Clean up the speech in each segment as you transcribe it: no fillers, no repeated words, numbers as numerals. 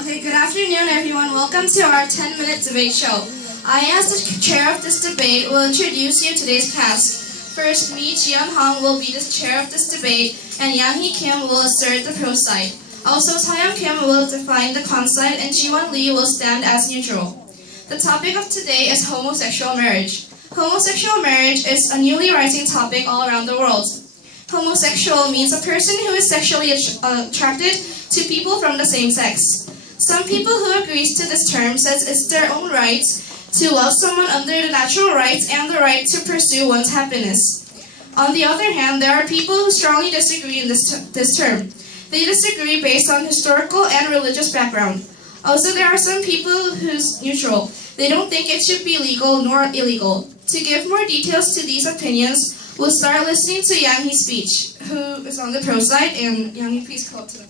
Okay, good afternoon everyone. Welcome to our 10-minute debate show. I, as the chair of this debate, will introduce you to today's cast. First, me, Jian Hong, will be the chair of this debate, and Yang-hee Kim will assert the pro side. Also, Taeyang Kim will define the con side, and Ji-won Lee will stand as neutral. The topic of today is homosexual marriage. Homosexual marriage is a newly rising topic all around the world. Homosexual means a person who is sexually attracted to people from the same sex. Some people who agree to this term says it's their own right to love someone under the natural rights and the right to pursue one's happiness. On the other hand, there are people who strongly disagree in this term. They disagree based on historical and religious background. Also, there are some people who's neutral. They don't think it should be legal nor illegal. To give more details to these opinions, we'll start listening to Yang-hee's speech, who is on the pro side, and Yang-hee, please come up to the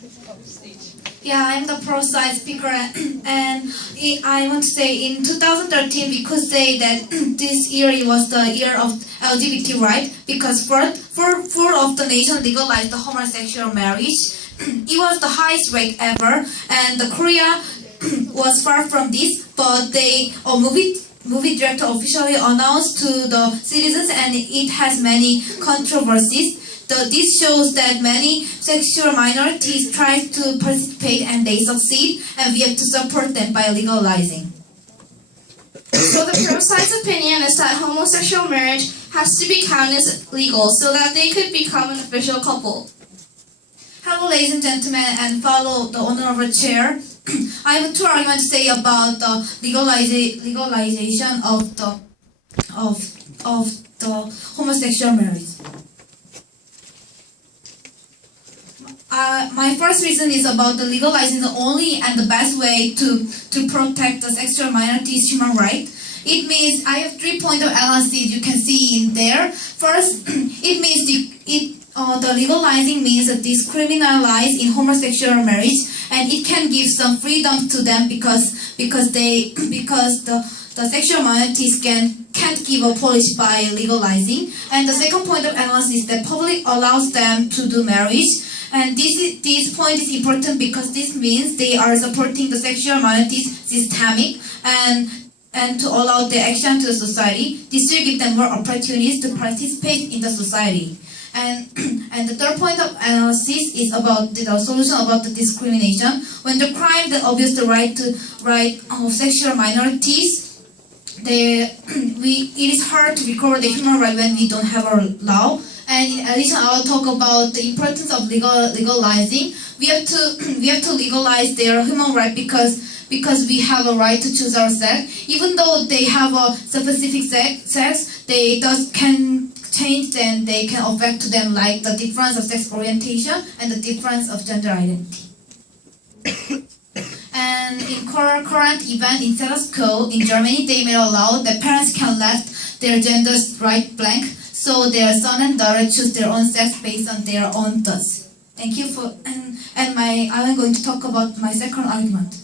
stage. Yeah, I'm the pro-side speaker, and I want to say in 2013 we could say that this year it was the year of LGBT right, because four of the nations legalized the homosexual marriage. It was the highest rate ever, and the Korea was far from this, but movie director officially announced to the citizens, and it has many controversies. This shows that many sexual minorities try to participate and they succeed, and we have to support them by legalizing. So the pro side's opinion is that homosexual marriage has to be counted as legal so that they could become an official couple. Hello, ladies and gentlemen, and follow the honorable chair. I have two arguments to say about the legalization of the homosexual marriage. My first reason is about the legalizing the only and the best way to protect the sexual minorities' human rights. It means, I have 3 points of analysis you can see in there. First, it means the legalizing means that discriminalize in homosexual marriage, and it can give some freedom to them because the sexual minorities can't give a polish by legalizing. And the second point of analysis is that public allows them to do marriage. And this point is important because this means they are supporting the sexual minorities systemic and to allow their action to the society. This will give them more opportunities to participate in the society. And the third point of analysis is about the solution about the discrimination. When the crime that obviates the right of sexual minorities, it is hard to recover the human right when we don't have a law. And in addition, I will talk about the importance of legalizing. We have to legalize their human right because we have a right to choose our sex. Even though they have a specific sex, they can change them. They can affect to them like the difference of sex orientation and the difference of gender identity. And in current event in status quo in Germany, they may allow that parents can left their genders right blank, so their son and daughter choose their own sex based on their own thoughts. Thank you for I'm going to talk about my second argument.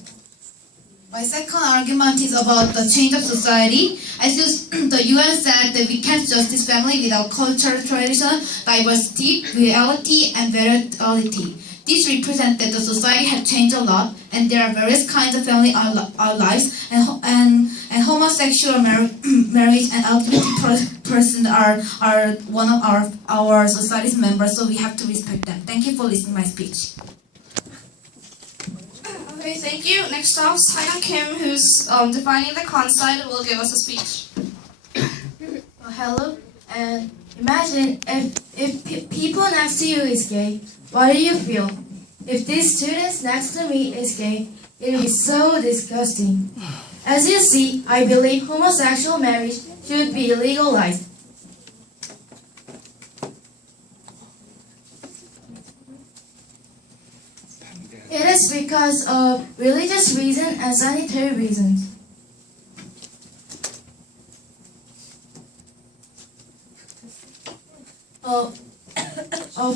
My second argument is about the change of society. As the UN said that we can't justice family without culture, tradition, diversity, reality, and variability. This represents that the society has changed a lot, and there are various kinds of family our lives, and homosexual marriage and LGBT person are one of our society's members, so we have to respect them. Thank you for listening to my speech. Okay, thank you. Next off, Taeyang Kim, who's defining the con side, will give us a speech. Hello, and imagine if people next to you is gay, what do you feel? If this student next to me is gay, it will be so disgusting. As you see, I believe homosexual marriage should be legalized. It is because of religious reasons and sanitary reasons.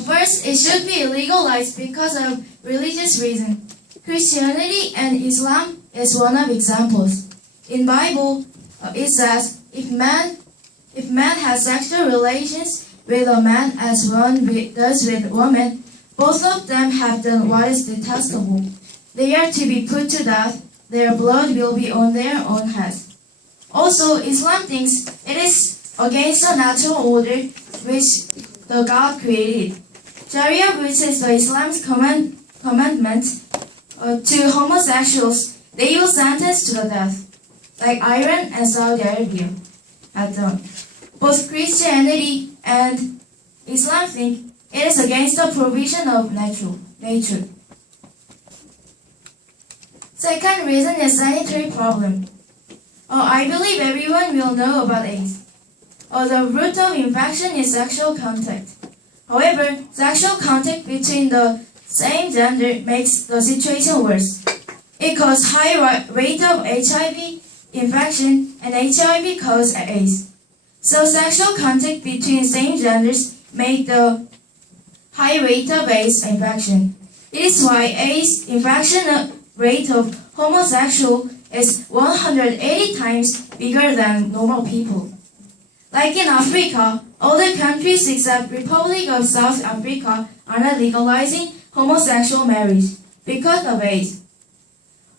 First, it should be legalized because of religious reason. Christianity and Islam is one of examples. In Bible, it says if man has sexual relations with a man as one does with woman, both of them have done what is detestable. They are to be put to death. Their blood will be on their own heads. Also, Islam thinks it is against the natural order which the God created. Sharia, which is the Islam's commandment to homosexuals, they will sentence to the death, like Iran and Saudi Arabia have done. Both Christianity and Islam think it is against the provision of nature. Second reason is sanitary problem. I believe everyone will know about AIDS. The root of infection is sexual contact. However, sexual contact between the same gender makes the situation worse. It causes high rate of HIV infection, and HIV causes AIDS. So sexual contact between same genders make the high rate of AIDS infection. It is why AIDS infection rate of homosexual is 180 times bigger than normal people. Like in Africa, all the countries except Republic of South Africa are not legalizing homosexual marriage because of AIDS.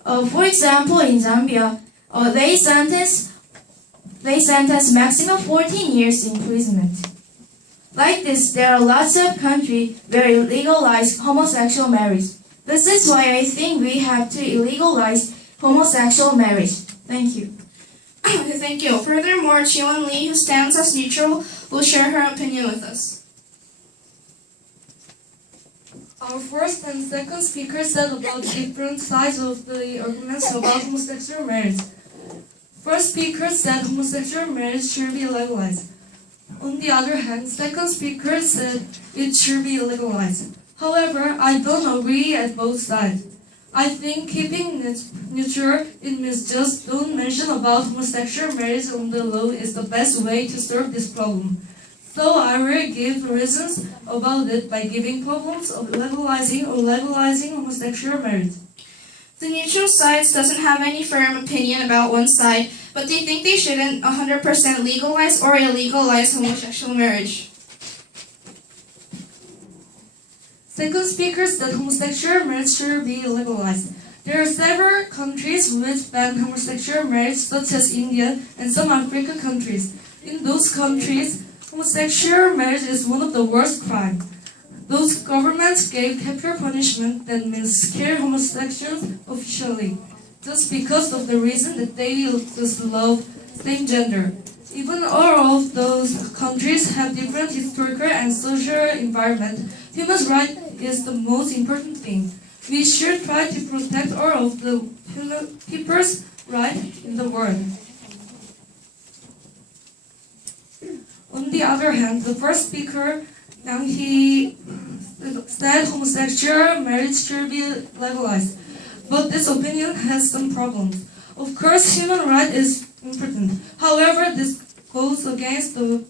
For example, in Zambia, they sentence maximum 14 years imprisonment. Like this, there are lots of countries where legalize homosexual marriage. This is why I think we have to illegalize homosexual marriage. Thank you. Thank you. Furthermore, Chiwon Lee, who stands as neutral, will share her opinion with us. Our first and second speakers said about different sides of the arguments about homosexual marriage. First speaker said homosexual marriage should be legalized. On the other hand, second speaker said it should be legalized. However, I don't agree at both sides. I think keeping it neutral, it means just don't mention about homosexual marriage on the law is the best way to solve this problem. So I will give reasons about it by giving problems of legalizing or legalizing homosexual marriage. The neutral sides doesn't have any firm opinion about one side, but they think they shouldn't 100% legalize or illegalize homosexual marriage. Second speaker said homosexual marriage should be legalized. There are several countries which ban homosexual marriage, such as India and some African countries. In those countries, homosexual marriage is one of the worst crimes. Those governments gave capital punishment that means kill homosexuals officially, just because of the reason that they just love same gender. Even all of those countries have different historical and social environment. Human rights is the most important thing. We should try to protect all of the people's rights in the world. On the other hand, the first speaker, Nyif, said homosexual marriage should be legalized. But this opinion has some problems. Of course, human rights is important. However, this goes against the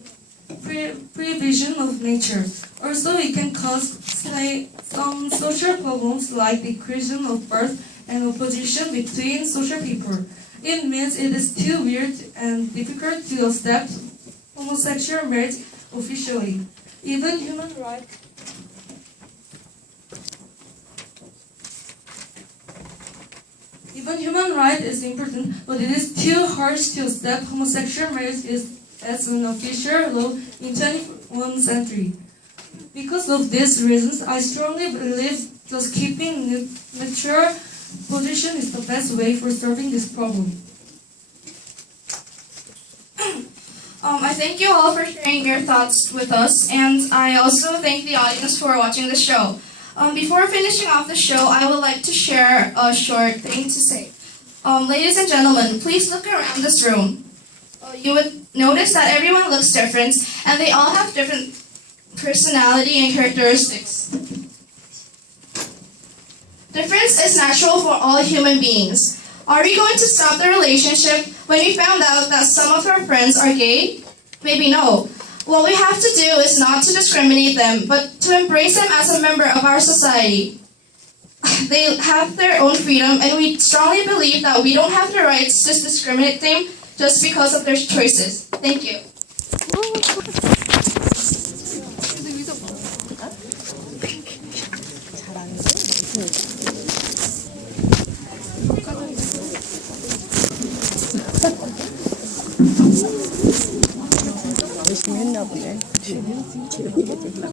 prevision of nature. Also, it can cause some social problems like decreasing of birth and opposition between social people. It means it is too weird and difficult to accept homosexual marriage officially. Even human rights is important, but it is too harsh to accept homosexual marriage as an official law in 21st century. Because of these reasons, I strongly believe just keeping neutral position is the best way for solving this problem. I thank you all for sharing your thoughts with us, and I also thank the audience for watching the show. Before finishing off the show, I would like to share a short thing to say. Ladies and gentlemen, please look around this room. You would notice that everyone looks different, and they all have different personality and characteristics. Difference is natural for all human beings. Are we going to stop the relationship when we found out that some of our friends are gay? Maybe no. What we have to do is not to discriminate them, but to embrace them as a member of our society. They have their own freedom, and we strongly believe that we don't have the rights to discriminate them just because of their choices. Thank you. 열심히 했나 보네.